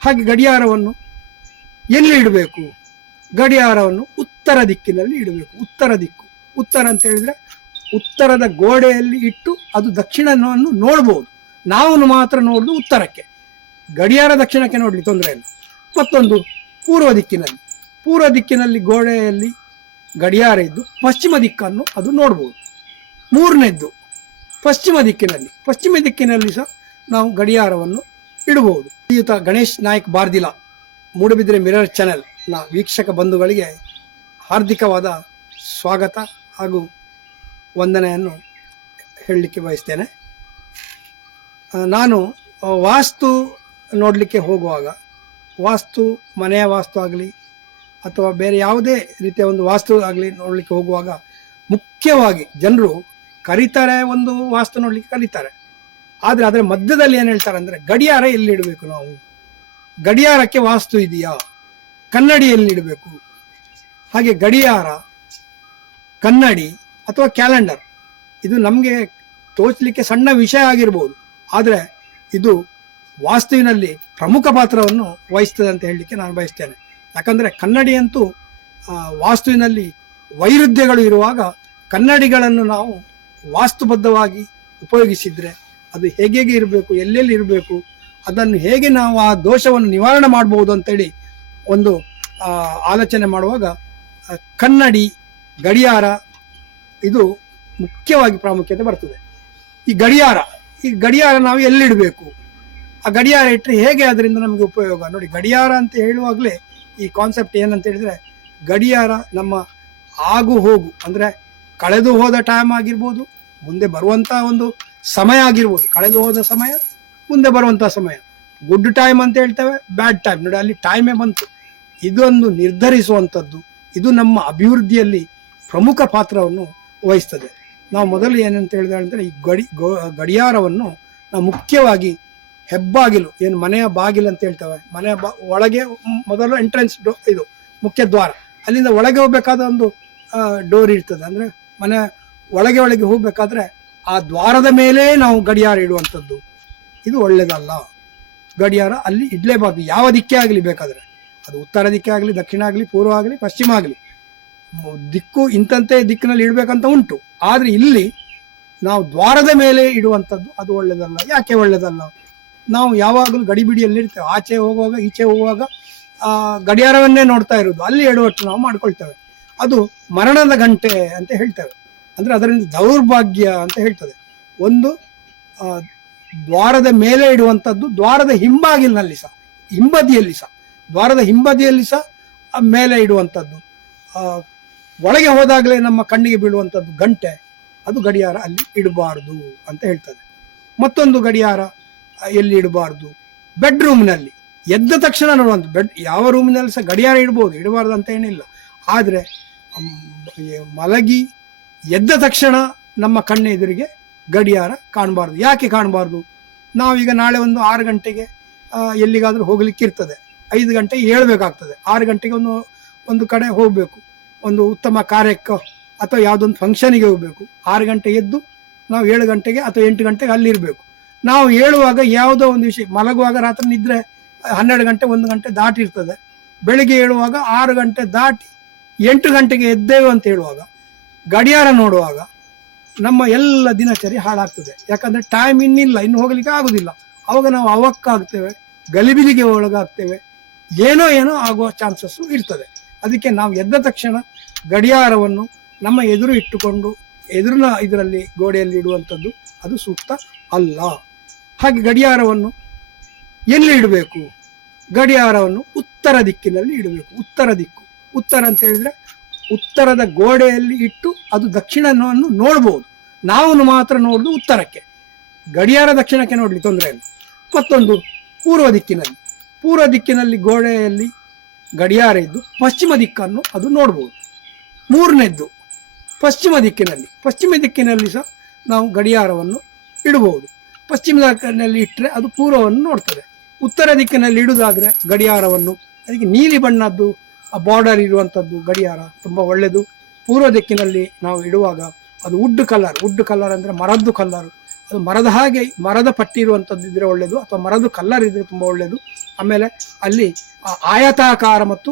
ಹಾಗೆ ಗಡಿಯಾರವನ್ನು ಎಲ್ಲಿ ಇಡಬೇಕು? ಗಡಿಯಾರವನ್ನು ಉತ್ತರ ದಿಕ್ಕಿನಲ್ಲಿ ಇಡಬೇಕು. ಉತ್ತರ ದಿಕ್ಕು. ಉತ್ತರ ಅಂತ ಹೇಳಿದ್ರೆ ಉತ್ತರದ ಗೋಡೆಯಲ್ಲಿ ಇಟ್ಟು ಅದು ದಕ್ಷಿಣವನ್ನು ನೋಡ್ಬೋದು. ನಾವು ಮಾತ್ರ ನೋಡುದು ಉತ್ತರಕ್ಕೆ. ಗಡಿಯಾರ ದಕ್ಷಿಣಕ್ಕೆ ನೋಡ್ಲಿ ತೊಂದರೆ ಇಲ್ಲ. ಮತ್ತೊಂದು ಪೂರ್ವ ದಿಕ್ಕಿನಲ್ಲಿ. ಪೂರ್ವ ದಿಕ್ಕಿನಲ್ಲಿ ಗೋಡೆಯಲ್ಲಿ ಗಡಿಯಾರ ಇದ್ದು ಪಶ್ಚಿಮ ದಿಕ್ಕನ್ನು ಅದು ನೋಡ್ಬೋದು. ಮೂರನೇದ್ದು ಪಶ್ಚಿಮ ದಿಕ್ಕಿನಲ್ಲಿ. ಪಶ್ಚಿಮ ದಿಕ್ಕಿನಲ್ಲಿ ಸಹ ನಾವು ಗಡಿಯಾರವನ್ನು ಇಡಬಹುದು. ಶ್ರೀಯುತ ಗಣೇಶ್ ನಾಯಕ್ ಬಾರ್ದಿಲ, ಮೂಡಬಿದ್ರೆ ಮಿರರ್ ಚಾನೆಲ್ನ ವೀಕ್ಷಕ ಬಂಧುಗಳಿಗೆ ಹಾರ್ದಿಕವಾದ ಸ್ವಾಗತ ಹಾಗೂ ವಂದನೆಯನ್ನು ಹೇಳಲಿಕ್ಕೆ ಬಯಸ್ತೇನೆ. ನಾನು ವಾಸ್ತು ನೋಡಲಿಕ್ಕೆ ಹೋಗುವಾಗ, ವಾಸ್ತು, ಮನೆಯ ವಾಸ್ತು ಆಗಲಿ, ಅಥವಾ ಬೇರೆ ಯಾವುದೇ ರೀತಿಯ ಒಂದು ವಾಸ್ತು ಆಗಲಿ ನೋಡಲಿಕ್ಕೆ ಹೋಗುವಾಗ, ಮುಖ್ಯವಾಗಿ ಜನರು ಕರೀತಾರೆ, ಒಂದು ವಾಸ್ತು ನೋಡಲಿಕ್ಕೆ ಕರೀತಾರೆ. ಆದರೆ ಅದರ ಮಧ್ಯದಲ್ಲಿ ಏನು ಹೇಳ್ತಾರೆ ಅಂದರೆ ಗಡಿಯಾರ ಎಲ್ಲಿಡಬೇಕು ನಾವು? ಗಡಿಯಾರಕ್ಕೆ ವಾಸ್ತು ಇದೆಯಾ? ಕನ್ನಡಿ ಎಲ್ಲಿಡಬೇಕು ಹಾಗೆ ಗಡಿಯಾರ ಕನ್ನಡಿ ಅಥವಾ ಕ್ಯಾಲೆಂಡರ್ ಇದು ನಮಗೆ ತೋಚಲಿಕ್ಕೆ ಸಣ್ಣ ವಿಷಯ ಆಗಿರ್ಬೋದು. ಆದರೆ ಇದು ವಾಸ್ತುವಿನಲ್ಲಿ ಪ್ರಮುಖ ಪಾತ್ರವನ್ನು ವಹಿಸ್ತದೆ ಅಂತ ಹೇಳಲಿಕ್ಕೆ ನಾನು ಬಯಸ್ತೇನೆ. ಯಾಕಂದರೆ ಕನ್ನಡಿ ಅಂತೂ ಆ, ವಾಸ್ತುವಿನಲ್ಲಿ ವೈರುಧ್ಯಗಳು ಇರುವಾಗ ಕನ್ನಡಿಗಳನ್ನು ನಾವು ವಾಸ್ತುಬದ್ಧವಾಗಿ ಉಪಯೋಗಿಸಿದರೆ ಅದು ಹೇಗೆ ಹೇಗೆ ಇರಬೇಕು, ಎಲ್ಲೆಲ್ಲಿ ಇರಬೇಕು, ಅದನ್ನು ಹೇಗೆ ನಾವು ಆ ದೋಷವನ್ನು ನಿವಾರಣೆ ಮಾಡಬಹುದು ಅಂತೇಳಿ ಒಂದು ಆಲೋಚನೆ ಮಾಡುವಾಗ ಕನ್ನಡಿ, ಗಡಿಯಾರ, ಇದು ಮುಖ್ಯವಾಗಿ ಪ್ರಾಮುಖ್ಯತೆ ಬರ್ತದೆ. ಈ ಗಡಿಯಾರ ಈ ಗಡಿಯಾರ ನಾವು ಎಲ್ಲಿಡಬೇಕು? ಆ ಗಡಿಯಾರ ಇಟ್ಟರೆ ಹೇಗೆ ಅದರಿಂದ ನಮಗೆ ಉಪಯೋಗ? ನೋಡಿ, ಗಡಿಯಾರ ಅಂತ ಹೇಳುವಾಗಲೇ ಈ ಕಾನ್ಸೆಪ್ಟ್ ಏನಂತ ಹೇಳಿದ್ರೆ, ಗಡಿಯಾರ ನಮ್ಮ ಆಗು ಹೋಗು, ಅಂದರೆ ಕಳೆದು ಹೋದ ಟೈಮ್ ಆಗಿರ್ಬೋದು, ಮುಂದೆ ಬರುವಂಥ ಒಂದು ಸಮಯ ಆಗಿರ್ಬೋದು. ಕಳೆದು ಹೋದ ಸಮಯ, ಮುಂದೆ ಬರುವಂಥ ಸಮಯ. ಗುಡ್ ಟೈಮ್ ಅಂತ ಹೇಳ್ತೇವೆ ಬ್ಯಾಡ್ ಟೈಮ್ ನೋಡಿ, ಅಲ್ಲಿ ಟೈಮೇ ಬಂತು. ಇದೊಂದು ನಿರ್ಧರಿಸುವಂಥದ್ದು, ಇದು ನಮ್ಮ ಅಭಿವೃದ್ಧಿಯಲ್ಲಿ ಪ್ರಮುಖ ಪಾತ್ರವನ್ನು ವಹಿಸ್ತದೆ. ನಾವು ಮೊದಲು ಏನಂತ ಹೇಳಿದ್ರೆ ಅಂದರೆ ಈ ಗಡಿ ಗಡಿಯಾರವನ್ನು ನಾವು ಮುಖ್ಯವಾಗಿ ಹೆಬ್ಬಾಗಿಲು, ಏನು ಮನೆಯ ಬಾಗಿಲು ಅಂತ ಹೇಳ್ತೇವೆ. ಮನೆಯ ಬಾ, ಒಳಗೆ ಮೊದಲು ಎಂಟ್ರೆನ್ಸ್ ಡೋ, ಇದು ಮುಖ್ಯ ದ್ವಾರ. ಅಲ್ಲಿಂದ ಒಳಗೆ ಹೋಗ್ಬೇಕಾದ ಒಂದು ಡೋರ್ ಇರ್ತದೆ. ಅಂದರೆ ಮನೆ ಒಳಗೆ ಒಳಗೆ ಹೋಗ್ಬೇಕಾದ್ರೆ ಆ ದ್ವಾರದ ಮೇಲೆ ನಾವು ಗಡಿಯಾರ ಇಡುವಂಥದ್ದು. ಇದು ಒಳ್ಳೆಯದಲ್ಲ ಗಡಿಯಾರ ಅಲ್ಲಿ ಇಡಲೇಬಾರ್ದು. ಯಾವ ದಿಕ್ಕೇ ಆಗಲಿ ಬೇಕಾದರೆ. ಅದು ಉತ್ತರ ದಿಕ್ಕೇ ಆಗಲಿ ದಕ್ಷಿಣ ಆಗಲಿ ಪೂರ್ವ ಆಗಲಿ ಪಶ್ಚಿಮ ಆಗಲಿ. ದಿಕ್ಕು ಇಂಥಂತೆ ದಿಕ್ಕಿನಲ್ಲಿ ಇಡಬೇಕಂತ ಉಂಟು. ಆದರೆ ಇಲ್ಲಿ ನಾವು ದ್ವಾರದ ಮೇಲೆ ಇಡುವಂಥದ್ದು ಅದು ಒಳ್ಳೆಯದಲ್ಲ ಯಾಕೆ ಒಳ್ಳೆಯದಲ್ಲ ನಾವು ಯಾವಾಗಲೂ ಗಡಿಬಿಡಿಯಲ್ಲಿ ಇರ್ತೇವೆ. ಆಚೆ ಹೋಗುವಾಗ ಈಚೆ ಹೋಗುವಾಗ ಆ, ಗಡಿಯಾರವನ್ನೇ ನೋಡ್ತಾ ಇರೋದು ಅಲ್ಲಿ ಎಡವಟ್ಟು ನಾವು ಮಾಡ್ಕೊಳ್ತೇವೆ. ಅದು ಮರಣದ ಗಂಟೆ ಅಂತ ಹೇಳ್ತೇವೆ. ಅಂದರೆ ಅದರಿಂದ ದೌರ್ಭಾಗ್ಯ ಅಂತ ಹೇಳ್ತದೆ. ಒಂದು ದ್ವಾರದ ಮೇಲೆ ಇಡುವಂಥದ್ದು ದ್ವಾರದ ಹಿಂಬಾಗಿಲಿನಲ್ಲಿ ಸಹ, ಹಿಂಬದಿಯಲ್ಲಿ ಸಹ, ದ್ವಾರದ ಹಿಂಬದಿಯಲ್ಲಿ ಸಹ ಮೇಲೆ ಇಡುವಂಥದ್ದು ಒಳಗೆ ಹೋದಾಗಲೇ ನಮ್ಮ ಕಣ್ಣಿಗೆ ಬೀಳುವಂಥದ್ದು ಗಂಟೆ, ಅದು ಗಡಿಯಾರ ಅಲ್ಲಿ ಇಡಬಾರ್ದು ಅಂತ ಹೇಳ್ತದೆ. ಮತ್ತೊಂದು ಗಡಿಯಾರ ಎಲ್ಲಿ ಇಡಬಾರ್ದು? ಬೆಡ್ರೂಮ್ನಲ್ಲಿ. ಎದ್ದ ತಕ್ಷಣ ನೋಡುವಂಥ ಬೆಡ್, ಯಾವ ರೂಮಿನಲ್ಲಿ ಸಹ ಗಡಿಯಾರ ಇಡ್ಬೋದು ಇಡಬಾರ್ದು ಅಂತ ಏನಿಲ್ಲ. ಆದರೆ ಮಲಗಿ ಎದ್ದ ತಕ್ಷಣ ನಮ್ಮ ಕಣ್ಣ ಎದುರಿಗೆ ಗಡಿಯಾರ ಕಾಣಬಾರ್ದು. ಯಾಕೆ ಕಾಣಬಾರ್ದು? ನಾವೀಗ ನಾಳೆ ಒಂದು ಆರು ಗಂಟೆಗೆ ಎಲ್ಲಿಗಾದರೂ ಹೋಗ್ಲಿಕ್ಕೆ ಇರ್ತದೆ. ಐದು ಗಂಟೆಗೆ ಏಳಬೇಕಾಗ್ತದೆ ಆರು ಗಂಟೆಗೆ ಒಂದು ಒಂದು ಕಡೆ ಹೋಗಬೇಕು. ಒಂದು ಉತ್ತಮ ಕಾರ್ಯಕ್ಕೆ ಅಥವಾ ಯಾವುದೊಂದು ಫಂಕ್ಷನಿಗೆ ಹೋಗಬೇಕು. ಆರು ಗಂಟೆ ಎದ್ದು ನಾವು ಏಳು ಗಂಟೆಗೆ ಅಥವಾ ಎಂಟು ಗಂಟೆಗೆ ಅಲ್ಲಿರಬೇಕು ನಾವು ಹೇಳುವಾಗ ಯಾವುದೋ ಒಂದು ವಿಷಯ, ಮಲಗುವಾಗ ರಾತ್ರಿ ನಿದ್ರೆ ಹನ್ನೆರಡು ಗಂಟೆ, ಒಂದು ಗಂಟೆ ದಾಟಿರ್ತದೆ ಬೆಳಿಗ್ಗೆ ಹೇಳುವಾಗ ಆರು ಗಂಟೆ ದಾಟಿ ಎಂಟು ಗಂಟೆಗೆ ಎದ್ದೇವೆ ಅಂತ ಹೇಳುವಾಗ ಗಡಿಯಾರ ನೋಡುವಾಗ ನಮ್ಮ ಎಲ್ಲ ದಿನಚರಿ ಹಾಳಾಗ್ತದೆ. ಯಾಕಂದ್ರೆ ಟೈಮ್ ಇನ್ನಿಲ್ಲ, ಇನ್ನು ಹೋಗಲಿಕ್ಕೆ ಆಗುದಿಲ್ಲ. ಅವಾಗ ನಾವು ಅವಕ್ಕಾಗ್ತೇವೆ, ಗಲಿಬಿಲಿಗೆ ಒಳಗಾಗ್ತೇವೆ. ಏನೋ ಏನೋ ಆಗುವ ಚಾನ್ಸಸ್ಸು ಇರ್ತದೆ. ಅದಕ್ಕೆ ನಾವು ಎದ್ದ ತಕ್ಷಣ ಗಡಿಯಾರವನ್ನು ನಮ್ಮ ಎದುರು ಇಟ್ಟುಕೊಂಡು, ಎದುರಿನ ಇದರಲ್ಲಿ, ಗೋಡೆಯಲ್ಲಿ ಇಡುವಂಥದ್ದು ಅದು ಸೂಕ್ತ ಅಲ್ಲ. ಹಾಗೆ ಗಡಿಯಾರವನ್ನು ಎಲ್ಲಿ ಇಡಬೇಕು? ಗಡಿಯಾರವನ್ನು ಉತ್ತರ ದಿಕ್ಕಿನಲ್ಲಿ ಇಡಬೇಕು. ಉತ್ತರ ದಿಕ್ಕು. ಉತ್ತರ ಅಂತ ಹೇಳಿದ್ರೆ ಉತ್ತರದ ಗೋಡೆಯಲ್ಲಿ ಇಟ್ಟು ಅದು ದಕ್ಷಿಣವನ್ನು ನೋಡ್ಬೋದು. ನಾವು ಮಾತ್ರ ನೋಡುದು ಉತ್ತರಕ್ಕೆ. ಗಡಿಯಾರ ದಕ್ಷಿಣಕ್ಕೆ ನೋಡಲಿ ತೊಂದರೆ ಇಲ್ಲ. ಮತ್ತೊಂದು ಪೂರ್ವ ದಿಕ್ಕಿನಲ್ಲಿ. ಪೂರ್ವ ದಿಕ್ಕಿನಲ್ಲಿ ಗೋಡೆಯಲ್ಲಿ ಗಡಿಯಾರ ಇದ್ದು ಪಶ್ಚಿಮ ದಿಕ್ಕನ್ನು ಅದು ನೋಡ್ಬೋದು. ಮೂರನೇದ್ದು, ಪಶ್ಚಿಮ ದಿಕ್ಕಿನಲ್ಲಿ. ಪಶ್ಚಿಮ ದಿಕ್ಕಿನಲ್ಲಿ ಸಹ ನಾವು ಗಡಿಯಾರವನ್ನು ಇಡಬಹುದು. ಪಶ್ಚಿಮ ದಿಕ್ಕಿನಲ್ಲಿ ಇಟ್ಟರೆ ಅದು ಪೂರ್ವವನ್ನು ನೋಡ್ತದೆ. ಉತ್ತರ ದಿಕ್ಕಿನಲ್ಲಿ ಇಡುವುದಾದರೆ ಗಡಿಯಾರವನ್ನು, ಅದಕ್ಕೆ ನೀಲಿ ಬಣ್ಣದ್ದು ಬಾರ್ಡರ್ ಇರುವಂಥದ್ದು ಗಡಿಯಾರ ತುಂಬ ಒಳ್ಳೆಯದು ಪೂರ್ವ ದಿಕ್ಕಿನಲ್ಲಿ ನಾವು ಇಡುವಾಗ ಅದು ವುಡ್ ಕಲರ್ ವುಡ್ ಕಲರ್ ಅಂದರೆ ಮರದ್ದು ಕಲ್ಲರ್ ಅದು ಮರದ ಹಾಗೆ ಮರದ ಪಟ್ಟಿ ಇರುವಂಥದ್ದು ಇದ್ದರೆ ಒಳ್ಳೆಯದು ಅಥವಾ ಮರದ ಕಲ್ಲರ್ ಇದ್ರೆ ತುಂಬ ಒಳ್ಳೆಯದು ಆಮೇಲೆ ಅಲ್ಲಿ ಆಯತಾಕಾರ ಮತ್ತು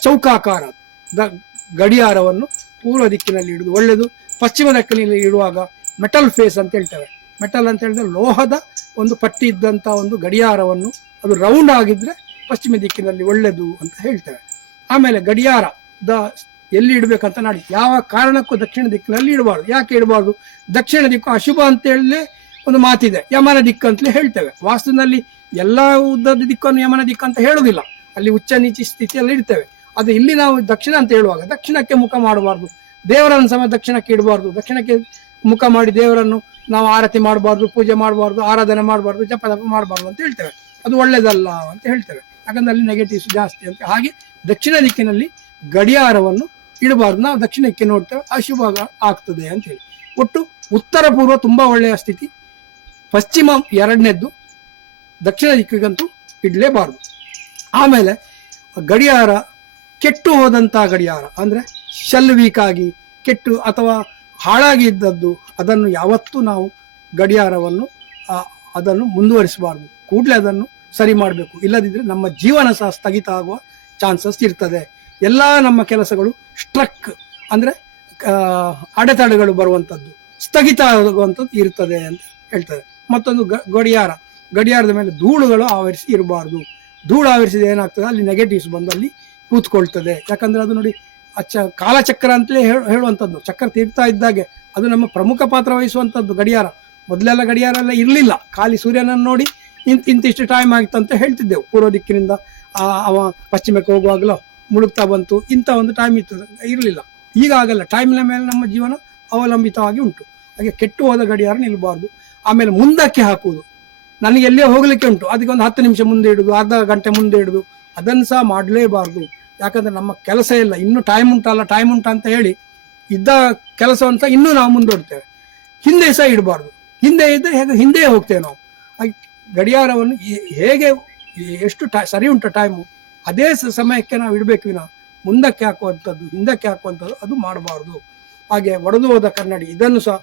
ಚೌಕಾಕಾರ ದ- ಗಡಿಯಾರವನ್ನು ಪೂರ್ವ ದಿಕ್ಕಿನಲ್ಲಿ ಇಡುವುದು ಒಳ್ಳೆಯದು ಪಶ್ಚಿಮ ದಿಕ್ಕಿನಲ್ಲಿ ಇಡುವಾಗ ಮೆಟಲ್ ಫೇಸ್ ಅಂತ ಹೇಳ್ತೇವೆ. ಮೆಟಲ್ ಅಂತ ಹೇಳಿದ್ರೆ ಲೋಹದ ಒಂದು ಪಟ್ಟಿ ಇದ್ದಂಥ ಒಂದು ಗಡಿಯಾರವನ್ನು ಅದು ರೌಂಡ್ ಆಗಿದ್ರೆ ಪಶ್ಚಿಮ ದಿಕ್ಕಿನಲ್ಲಿ ಒಳ್ಳೆಯದು ಅಂತ ಹೇಳ್ತೇವೆ. ಆಮೇಲೆ ಗಡಿಯಾರ ದ ಎಲ್ಲಿ ಇಡಬೇಕಂತ ನಾಡಿ. ಯಾವ ಕಾರಣಕ್ಕೂ ದಕ್ಷಿಣ ದಿಕ್ಕಿನಲ್ಲಿ ಇಡಬಾರ್ದು. ಯಾಕೆ ಇಡಬಾರ್ದು? ದಕ್ಷಿಣ ದಿಕ್ಕು ಅಶುಭ ಅಂತ ಹೇಳಲೇ ಒಂದು ಮಾತಿದೆ. ಯಮನ ದಿಕ್ಕು ಅಂತಲೇ ಹೇಳ್ತೇವೆ. ವಾಸ್ತುನಲ್ಲಿ ಎಲ್ಲ ಉದ್ದದ ದಿಕ್ಕನ್ನು ಯಮನ ದಿಕ್ಕು ಅಂತ ಹೇಳುವುದಿಲ್ಲ. ಅಲ್ಲಿ ಉಚ್ಚ ನೀಚ ಸ್ಥಿತಿಯಲ್ಲಿ ಇಡ್ತೇವೆ ಅದು ಇಲ್ಲಿ ನಾವು ದಕ್ಷಿಣ ಅಂತ ಹೇಳುವಾಗ ದಕ್ಷಿಣಕ್ಕೆ ಮುಖ ಮಾಡಬಾರ್ದು. ದೇವರನ್ನು ಸಮ ದಕ್ಷಿಣಕ್ಕೆ ಇಡಬಾರ್ದು. ದಕ್ಷಿಣಕ್ಕೆ ಮುಖ ಮಾಡಿ ದೇವರನ್ನು ನಾವು ಆರತಿ ಮಾಡಬಾರ್ದು, ಪೂಜೆ ಮಾಡಬಾರ್ದು, ಆರಾಧನೆ ಮಾಡಬಾರ್ದು, ಜಪ ಜಪ ಮಾಡಬಾರ್ದು ಅಂತ ಹೇಳ್ತೇವೆ. ಅದು ಒಳ್ಳೇದಲ್ಲ ಅಂತ ಹೇಳ್ತೇವೆ. ಯಾಕಂದ್ರೆ ಅಲ್ಲಿ ನೆಗೆಟಿವ್ಸ್ ಜಾಸ್ತಿ ಅಂತ. ಹಾಗೆ ದಕ್ಷಿಣ ದಿಕ್ಕಿನಲ್ಲಿ ಗಡಿಯಾರವನ್ನು ಇಡಬಾರ್ದು. ನಾವು ದಕ್ಷಿಣಕ್ಕೆ ನೋಡ್ತೇವೆ ಅಶುಭ ಆಗ್ತದೆ ಅಂತ ಹೇಳಿ. ಒಟ್ಟು ಉತ್ತರ ಪೂರ್ವ ತುಂಬಾ ಒಳ್ಳೆಯ ಸ್ಥಿತಿ. ಪಶ್ಚಿಮ ಎರಡನೇದ್ದು, ದಕ್ಷಿಣ ದಿಕ್ಕಿಗಂತೂ ಇಡಲೇಬಾರ್ದು. ಆಮೇಲೆ ಗಡಿಯಾರ ಕೆಟ್ಟು ಹೋದಂಥ ಗಡಿಯಾರ, ಅಂದರೆ ಶೆಲ್ ವೀಕ್ ಆಗಿ, ಕೆಟ್ಟು ಅಥವಾ ಹಾಳಾಗಿ ಇದ್ದದ್ದು, ಅದನ್ನು ಯಾವತ್ತೂ ನಾವು ಗಡಿಯಾರವನ್ನು ಅದನ್ನು ಮುಂದುವರಿಸಬಾರ್ದು. ಕೂಡಲೇ ಅದನ್ನು ಸರಿ ಮಾಡಬೇಕು. ಇಲ್ಲದಿದ್ದರೆ ನಮ್ಮ ಜೀವನ ಸಹ ಸ್ಥಗಿತ ಆಗುವ ಚಾನ್ಸಸ್ ಇರ್ತದೆ. ಎಲ್ಲ ನಮ್ಮ ಕೆಲಸಗಳು ಸ್ಟ್ರಕ್ ಅಂದರೆ ಅಡೆತಡೆಗಳು ಬರುವಂಥದ್ದು ಸ್ಥಗಿತ ಆಗುವಂಥದ್ದು ಇರ್ತದೆ ಅಂತ ಹೇಳ್ತದೆ ಮತ್ತೊಂದು ಗಡಿಯಾರ. ಗಡಿಯಾರದ ಮೇಲೆ ಧೂಳುಗಳು ಆವರಿಸಿ ಇರಬಾರ್ದು. ಧೂಳು ಆವರಿಸಿದ ಏನಾಗ್ತದೆ? ಅಲ್ಲಿ ನೆಗೆಟಿವ್ಸ್ ಬಂದು ಅಲ್ಲಿ ಕೂತ್ಕೊಳ್ತದೆ. ಯಾಕಂದ್ರೆ ಅದು ನೋಡಿ ಅಚ್ಚ ಕಾಲಚಕ್ರ ಅಂತಲೇ ಹೇಳು ಹೇಳುವಂಥದ್ದು ಚಕ್ರ ತೀರ್ತಾ ಇದ್ದಾಗೆ, ಅದು ನಮ್ಮ ಪ್ರಮುಖ ಪಾತ್ರ ವಹಿಸುವಂಥದ್ದು ಗಡಿಯಾರ. ಮೊದಲೆಲ್ಲ ಗಡಿಯಾರ ಎಲ್ಲ ಇರಲಿಲ್ಲ. ಖಾಲಿ ಸೂರ್ಯನನ್ನು ನೋಡಿ ಇಂತ ಇಂತಿಷ್ಟು ಟೈಮ್ ಆಗಿತ್ತು ಅಂತ ಹೇಳ್ತಿದ್ದೆವು. ಪೂರ್ವ ದಿಕ್ಕಿನಿಂದ ಅವ ಪಶ್ಚಿಮಕ್ಕೆ ಹೋಗುವಾಗಲೋ ಮುಳುಗ್ತಾ ಬಂತು. ಇಂಥ ಒಂದು ಟೈಮ್ ಇತ್ತು. ಇರಲಿಲ್ಲ. ಈಗ ಆಗಲ್ಲ. ಟೈಮ್ನ ಮೇಲೆ ನಮ್ಮ ಜೀವನ ಅವಲಂಬಿತವಾಗಿ ಉಂಟು. ಹಾಗೆ ಕೆಟ್ಟು ಹೋದ ಗಡಿಯಾರ ನಿಲ್ಲಬಾರ್ದು ಆಮೇಲೆ ಮುಂದಕ್ಕೆ ಹಾಕುವುದು. ನನಗೆ ಎಲ್ಲೇ ಹೋಗ್ಲಿಕ್ಕೆ ಉಂಟು. ಅದಕ್ಕೆ ಒಂದು ಹತ್ತು ನಿಮಿಷ ಮುಂದೆ ಇಡುದು, ಅರ್ಧ ಗಂಟೆ ಮುಂದೆ ಇಡುದು. ಅದನ್ನು ಸಹ ಮಾಡಲೇಬಾರ್ದು. ಯಾಕಂದ್ರೆ ನಮ್ಮ ಕೆಲಸ ಇಲ್ಲ. ಇನ್ನೂ ಟೈಮ್ ಉಂಟಲ್ಲ ಟೈಮ್ ಉಂಟ ಅಂತ ಹೇಳಿ ಇದ್ದ ಕೆಲಸವನ್ನು ಸಹ ಇನ್ನೂ ನಾವು ಮುಂದೂಡ್ತೇವೆ. ಹಿಂದೆ ಸಹ ಇಡಬಾರ್ದು. ಹಿಂದೆ ಇದ್ದರೆ ಹೇಗೆ? ಹಿಂದೆ ಹೋಗ್ತೇವೆ ನಾವು. ಗಡಿಯಾರವನ್ನು ಹೇಗೆ, ಎಷ್ಟು ಟ, ಸರಿ ಉಂಟು ಟೈಮು ಅದೇ ಸಮಯಕ್ಕೆ ನಾವು ಇಡಬೇಕು ವಿನ. ಮುಂದಕ್ಕೆ ಹಾಕುವಂಥದ್ದು, ಹಿಂದಕ್ಕೆ ಹಾಕುವಂಥದ್ದು ಅದು ಮಾಡಬಾರ್ದು. ಹಾಗೆ ಒಡೆದು ಹೋದ ಕನ್ನಡಿ, ಇದನ್ನು ಸಹ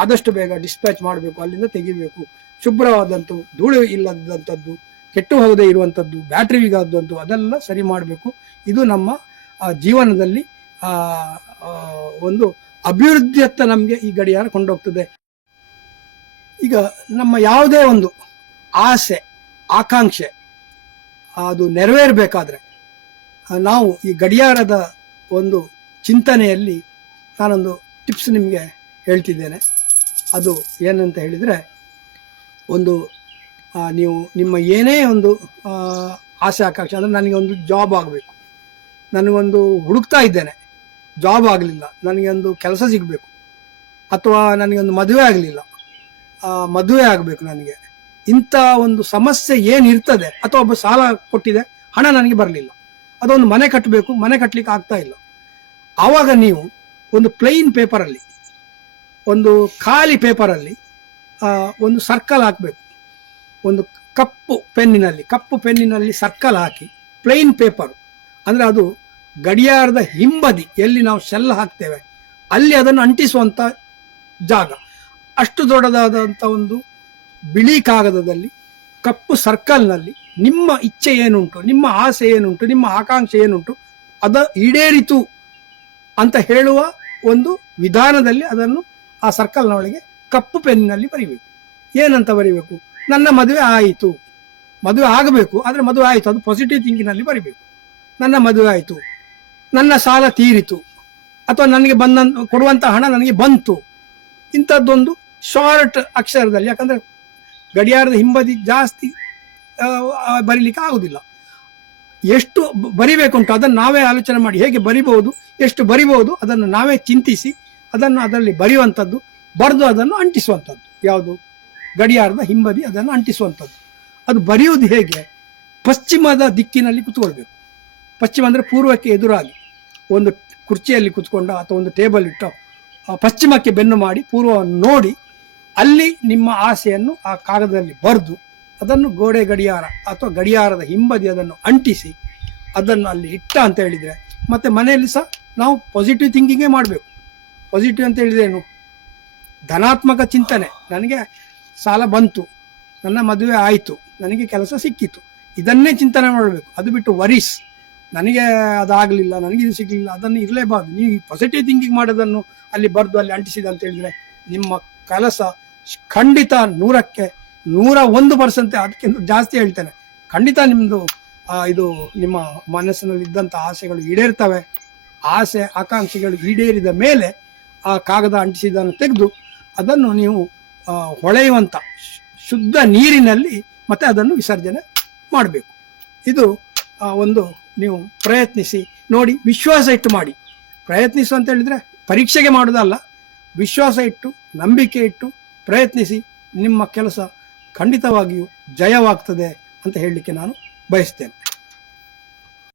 ಆದಷ್ಟು ಬೇಗ ಡಿಸ್ಪ್ಯಾಚ್ ಮಾಡಬೇಕು, ಅಲ್ಲಿಂದ ತೆಗಿಬೇಕು. ಶುಭ್ರವಾದಂಥ ಧೂಳು ಇಲ್ಲದಂಥದ್ದು, ಕೆಟ್ಟು ಹೋಗದೆ ಇರುವಂಥದ್ದು ಬ್ಯಾಟ್ರಿ ವಿಗಾದಂಥದ್ದು ಅದೆಲ್ಲ ಸರಿ ಮಾಡಬೇಕು. ಇದು ನಮ್ಮ ಜೀವನದಲ್ಲಿ ಒಂದು ಅಭಿವೃದ್ಧಿಯತ್ತ ನಮಗೆ ಈ ಗಡಿಯಾರ ಕೊಂಡೋಗ್ತದೆ. ಈಗ ನಮ್ಮ ಯಾವುದೇ ಒಂದು ಆಸೆ, ಆಕಾಂಕ್ಷೆ, ಅದು ನೆರವೇರಬೇಕಾದ್ರೆ ನಾವು ಈ ಗಡಿಯಾರದ ಒಂದು ಚಿಂತನೆಯಲ್ಲಿ ನಾನೊಂದು ಟಿಪ್ಸ್ ನಿಮಗೆ ಹೇಳ್ತಿದ್ದೇನೆ. ಅದು ಏನಂತ ಹೇಳಿದರೆ, ಒಂದು ನೀವು ನಿಮ್ಮ ಏನೇ ಒಂದು ಆಸೆ, ಆಕಾಂಕ್ಷೆ, ಅಂದರೆ ನನಗೆ ಒಂದು ಜಾಬ್ ಆಗಬೇಕು. ನನಗೊಂದು ಹುಡುಕ್ತಾ ಇದ್ದೇನೆ. ಜಾಬ್ ಆಗಲಿಲ್ಲ. ನನಗೆ ಒಂದು ಕೆಲಸ ಸಿಗಬೇಕು. ಅಥವಾ ನನಗೊಂದು ಮದುವೆ ಆಗಲಿಲ್ಲ. ಮದುವೆ ಆಗಬೇಕು ನನಗೆ. ಇಂಥ ಒಂದು ಸಮಸ್ಯೆ ಏನಿರ್ತದೆ ಅಥವಾ ಒಬ್ಬ ಸಾಲ ಕೊಟ್ಟಿದೆ, ಹಣ ನನಗೆ ಬರಲಿಲ್ಲ. ಅದೊಂದು ಮನೆ ಕಟ್ಟಬೇಕು ಮನೆ ಕಟ್ಟಲಿಕ್ಕೆ ಆಗ್ತಾ ಇಲ್ಲ. ಆವಾಗ ನೀವು ಒಂದು ಪ್ಲೈನ್ ಪೇಪರಲ್ಲಿ ಒಂದು ಖಾಲಿ ಪೇಪರಲ್ಲಿ ಒಂದು ಸರ್ಕಲ್ ಹಾಕಬೇಕು. ಒಂದು ಕಪ್ಪು ಪೆನ್ನಿನಲ್ಲಿ ಕಪ್ಪು ಪೆನ್ನಿನಲ್ಲಿ ಸರ್ಕಲ್ ಹಾಕಿ ಪ್ಲೈನ್ ಪೇಪರ್ ಅಂದರೆ ಅದು ಗಡಿಯಾರದ ಹಿಂಬದಿ, ಎಲ್ಲಿ ನಾವು ಶೆಲ್ ಹಾಕ್ತೇವೆ, ಅಲ್ಲಿ ಅದನ್ನು ಅಂಟಿಸುವಂಥ ಜಾಗ. ಅಷ್ಟು ದೊಡ್ಡದಾದಂಥ ಒಂದು ಬಿಳಿ ಕಾಗದದಲ್ಲಿ, ಕಪ್ಪು ಸರ್ಕಲ್ನಲ್ಲಿ ನಿಮ್ಮ ಇಚ್ಛೆ ಏನುಂಟು, ನಿಮ್ಮ ಆಸೆ ಏನುಂಟು, ನಿಮ್ಮ ಆಕಾಂಕ್ಷೆ ಏನುಂಟು, ಅದ ಈಡೇರಿತು ಅಂತ ಹೇಳುವ ಒಂದು ವಿಧಾನದಲ್ಲಿ ಅದನ್ನು ಆ ಸರ್ಕಲ್ನೊಳಗೆ ಕಪ್ಪು ಪೆನ್ನಿನಲ್ಲಿ ಬರಿಬೇಕು. ಏನಂತ ಬರಿಬೇಕು? ನನ್ನ ಮದುವೆ ಆಯಿತು. ಮದುವೆ ಆಗಬೇಕು, ಆದರೆ ಮದುವೆ ಆಯಿತು, ಅದು ಪಾಸಿಟಿವ್ ಥಿಂಕಿನಲ್ಲಿ ಬರಿಬೇಕು. ನನ್ನ ಮದುವೆ ಆಯಿತು. ನನ್ನ ಸಾಲ ತೀರಿತು. ಅಥವಾ ನನಗೆ ಬಂದ ಕೊಡುವಂಥ ಹಣ ನನಗೆ ಬಂತು. ಇಂಥದ್ದೊಂದು ಶಾರ್ಟ್ ಅಕ್ಷರದಲ್ಲಿ, ಯಾಕಂದರೆ ಗಡಿಯಾರದ ಹಿಂಬದಿ ಜಾಸ್ತಿ ಬರೀಲಿಕ್ಕೆ ಆಗುದಿಲ್ಲ. ಎಷ್ಟು ಬರಿಬೇಕು ಬರಿಬೇಕುಂಟು, ಅದನ್ನು ನಾವೇ ಆಲೋಚನೆ ಮಾಡಿ ಹೇಗೆ ಬರಿಬಹುದು, ಎಷ್ಟು ಬರಿಬಹುದು, ಅದನ್ನು ನಾವೇ ಚಿಂತಿಸಿ, ಅದನ್ನು ಅದರಲ್ಲಿ ಬರೆಯುವಂಥದ್ದು, ಬರೆದು ಅದನ್ನು ಅಂಟಿಸುವಂಥದ್ದು. ಯಾವುದು? ಗಡಿಯಾರದ ಹಿಂಬದಿ ಅದನ್ನು ಅಂಟಿಸುವಂಥದ್ದು. ಅದು ಬರೆಯುವುದು ಹೇಗೆ? ಪಶ್ಚಿಮದ ದಿಕ್ಕಿನಲ್ಲಿ ಕುತ್ಕೊಳ್ಬೇಕು. ಪಶ್ಚಿಮ ಅಂದರೆ ಪೂರ್ವಕ್ಕೆ ಎದುರಾಗಿ. ಒಂದು ಕುರ್ಚಿಯಲ್ಲಿ ಕುತ್ಕೊಂಡ ಅಥವಾ ಒಂದು ಟೇಬಲ್ ಇಟ್ಟು ಪಶ್ಚಿಮಕ್ಕೆ ಬೆನ್ನು ಮಾಡಿ, ಪೂರ್ವವನ್ನು ನೋಡಿ ಅಲ್ಲಿ ನಿಮ್ಮ ಆಸೆಯನ್ನು ಆ ಕಾಗದದಲ್ಲಿ ಬರೆದು ಅದನ್ನು ಗೋಡೆ ಗಡಿಯಾರ ಅಥವಾ ಗಡಿಯಾರದ ಹಿಂಬದಿ ಅದನ್ನು ಅಂಟಿಸಿ ಅದನ್ನು ಅಲ್ಲಿ ಇಟ್ಟ ಅಂತ ಹೇಳಿದರೆ, ಮತ್ತು ಮನೆಯಲ್ಲಿ ಸಹ ನಾವು ಪಾಸಿಟಿವ್ ಥಿಂಕಿಂಗೇ ಮಾಡಬೇಕು. ಪಾಸಿಟಿವ್ ಅಂತ ಹೇಳಿದ್ರೆ ಏನು? ಧನಾತ್ಮಕ ಚಿಂತನೆ. ನನಗೆ ಸಾಲ ಬಂತು, ನನ್ನ ಮದುವೆ ಆಯಿತು, ನನಗೆ ಕೆಲಸ ಸಿಕ್ಕಿತು. ಇದನ್ನೇ ಚಿಂತನೆ ಮಾಡಬೇಕು. ಅದು ಬಿಟ್ಟು ವರೀಸ್ ನನಗೆ ಅದಾಗಲಿಲ್ಲ, ನನಗೆ ಇದು ಸಿಗಲಿಲ್ಲ, ಅದನ್ನು ಇರಲೇಬಾರ್ದು. ನೀವು ಪಾಸಿಟಿವ್ ಥಿಂಕಿಂಗ್ ಮಾಡೋದನ್ನು ಅಲ್ಲಿ ಬರೆದು ಅಲ್ಲಿ ಅಂಟಿಸಿದ ಅಂತ ಹೇಳಿದ್ರೆ ನಿಮ್ಮ ಕೆಲಸ ಖಂಡಿತ ನೂರಕ್ಕೆ ನೂರ ಒಂದು ಪರ್ಸೆಂಟ್ ಅದಕ್ಕಿಂತ ಜಾಸ್ತಿ ಹೇಳ್ತೇನೆ. ಖಂಡಿತ ನಿಮ್ಮದು ಇದು ನಿಮ್ಮ ಮನಸ್ಸಿನಲ್ಲಿ ಇದ್ದಂಥ ಆಸೆಗಳು ಈಡೇರ್ತವೆ. ಆಸೆ, ಆಕಾಂಕ್ಷೆಗಳು ಈಡೇರಿದ ಮೇಲೆ ಆ ಕಾಗದ ಅಂಟಿಸಿದನ್ನು ತೆಗೆದು ಅದನ್ನು ನೀವು ಹೊಳೆಯುವಂಥ ಶುದ್ಧ ನೀರಿನಲ್ಲಿ ಮತ್ತೆ ಅದನ್ನು ವಿಸರ್ಜನೆ ಮಾಡಬೇಕು. ಇದು ಒಂದು ನೀವು ಪ್ರಯತ್ನಿಸಿ ನೋಡಿ, ವಿಶ್ವಾಸ ಇಟ್ಟು ಮಾಡಿ. ಪ್ರಯತ್ನಿಸು ಅಂತ ಹೇಳಿದರೆ ಪರೀಕ್ಷೆಗೆ ಮಾಡೋದಲ್ಲ ವಿಶ್ವಾಸ ಇಟ್ಟು, ನಂಬಿಕೆ ಇಟ್ಟು ಪ್ರಯತ್ನಿಸಿ ನಿಮ್ಮ ಕೆಲಸ ಖಂಡಿತವಾಗಿಯೂ ಜಯವಾಗ್ತದೆ ಅಂತ ಹೇಳಲಿಕ್ಕೆ ನಾನು ಬಯಸ್ತೇನೆ.